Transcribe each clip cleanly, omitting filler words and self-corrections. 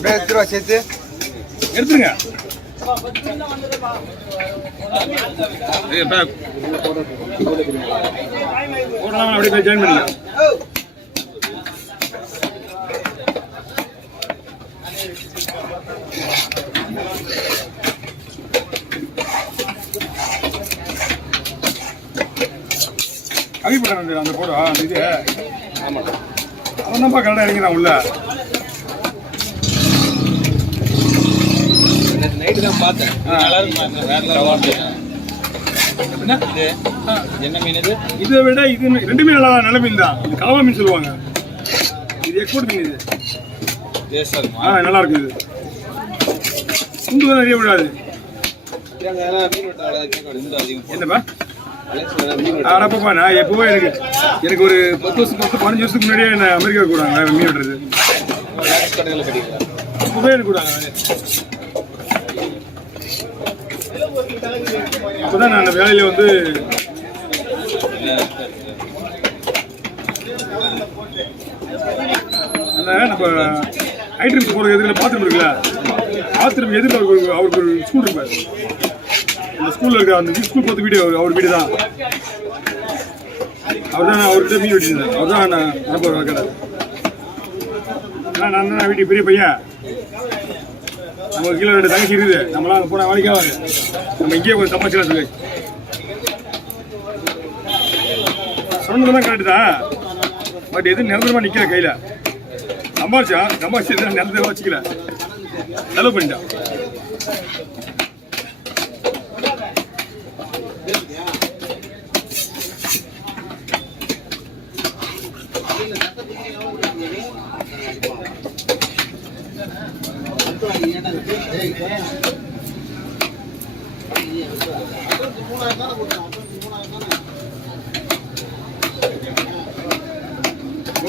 அப்படியே எடுத்துருவா சேர்த்து எடுத்துருங்க. அப்படியே ஜாயின் பண்ணிக்கலாம். கவிப்பட அந்த போடுவா அந்த இது அவன் தான்ப்பா கரெக்டாக இறங்கிறான் உள்ள. நைட்டு தான் பார்த்தேன். என்ன மீன் இது? இதை விட இது ரெண்டுமே நல்லா நல்ல மீன் தான். இது கலவா மீன் சொல்லுவாங்க. இது எக்ஸ்போர்ட் மீன். இது நல்லா இருக்கு. இது குண்டு தான் நிறைய விடாது. என்னப்பா அடப்பா நான் எப்போவே எனக்கு ஒரு 10 வருஷம் 15 வருஷத்துக்கு முன்னாடியே நான் அமெரிக்காவுக்கு கூடாங்க மீன் விடுறது. இப்போவே எனக்கு கூடாங்க. அப்போதான் நான் அந்த வேலையில வந்து அந்த நம்ம ஐட்ரம்ஸ் போகிற எதிரில் பாத்ரூம் இருக்குல்ல, பாத்ரூம் எதிரில் அவருக்கு ஒரு ஸ்கூல் இருப்பார். அந்த ஸ்கூலில் இருக்க அந்த ஸ்கூல் பார்த்து வீடு அவர் வீடு தான். அவர் தான் அவர்கிட்ட மீன் வெட்டிருந்தேன். அவர் தான் நான் அனுப்புற கடை. நான் தான் வீட்டுக்கு பெரிய பையன். நம்ம கீழே 2 தங்கச்சி இருக்குது. நம்மளாம் அங்கே போனால் வேலைக்கே வாங்க. நம்ம இங்கேயே கொஞ்சம் சம்பாதிச்சலாம் சொல்லி சொன்னதெல்லாம் கரெக்டு தான். பட் எதுவும் நிரந்தரமாக நிற்கல கையில். சம்பாதிச்சு நிரந்தரமாக வச்சுக்கல, செலவு பண்ணிட்டான்.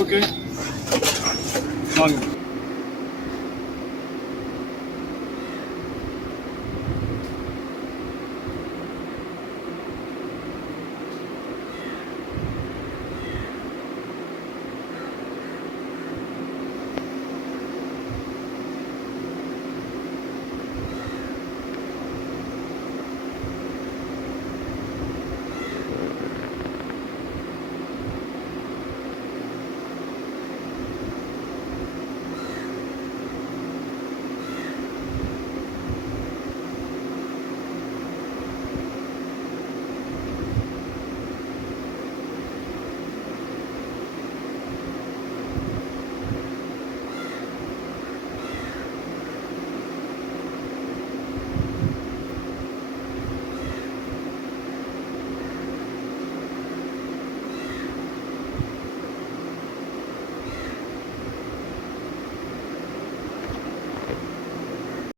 ஓகே வாங்க.